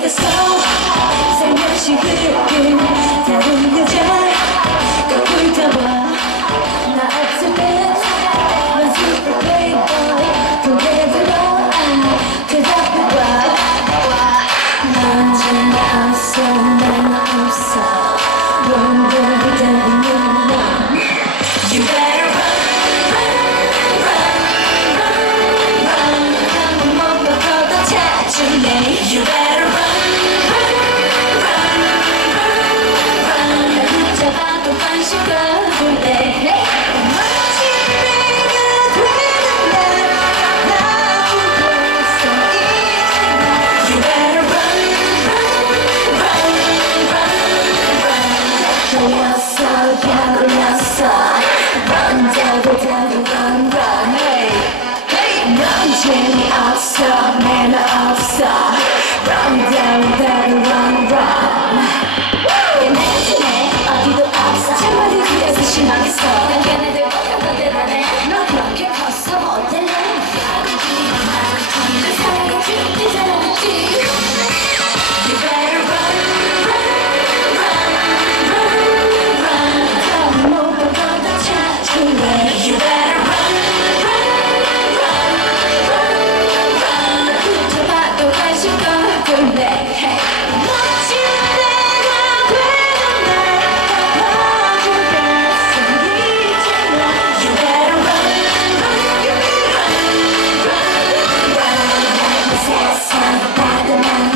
look so hot. Say what you do. Run down, Run devil run run hey Hey 넌 재미 없어 매너 없어 Run devil devil run run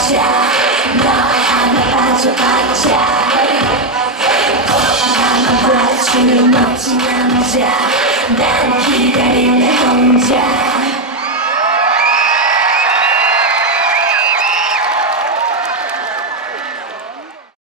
가자 너 하나 빠져봤자 건강한 바치는 멋진 남자 난 기다릴래 혼자.